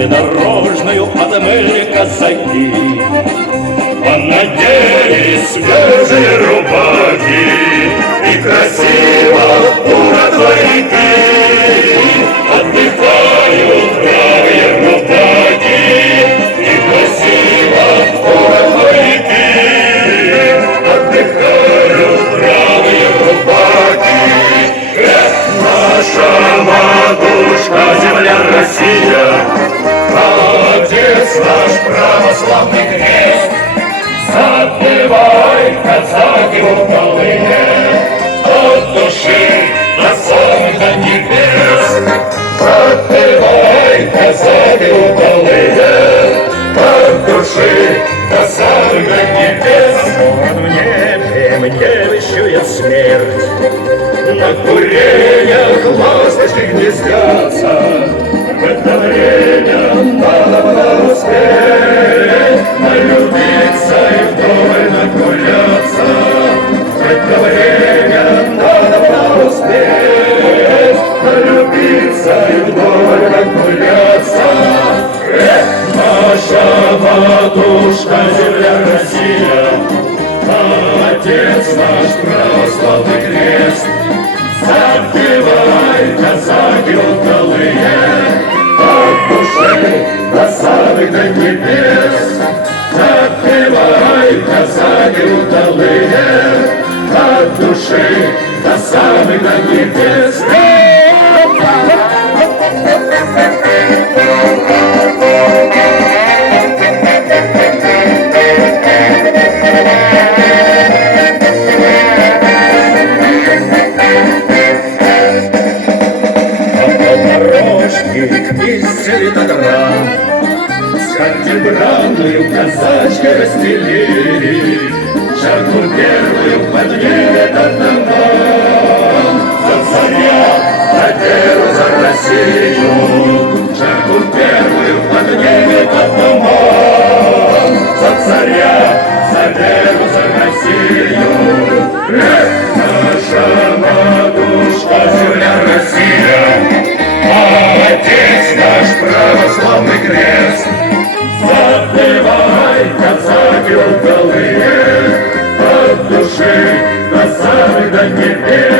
дальнодорожную отмыли казаки. Понадели свежие рубахи и красиво урод двойники. Отдыхают бравые рубаки и красиво урод двойники. Отдыхают бравые рубаки. Наша матушка, земля Россия, Отец наш православный крест. Запевай, казаки удалые, от души до самых до небес. Запевай, казаки удалые, от души до самых до небес. В небе вещует смерть, на курениях ласточки гнездятся. В это время надо было успеть налюбиться и вдоволь нагуляться. В это время надо было успеть налюбиться и вдоволь нагуляться. Наша матушка, земля Россия, Отец наш православный крест. Запевай, казаки удалые, от души до самых до небес. Запевай, казаки удалые, от души до самых до небес. Из цветограмм скатерть бранную казачки расстелили, шагу первую поднимет одна. За царя, за веру, за Россию, шагу первую поднимет одна. За царя, за веру, за Россию. Наша матушка, земля Россия, Отец наш православный крест. Запевай, казаки удалые, от души до самых до небес.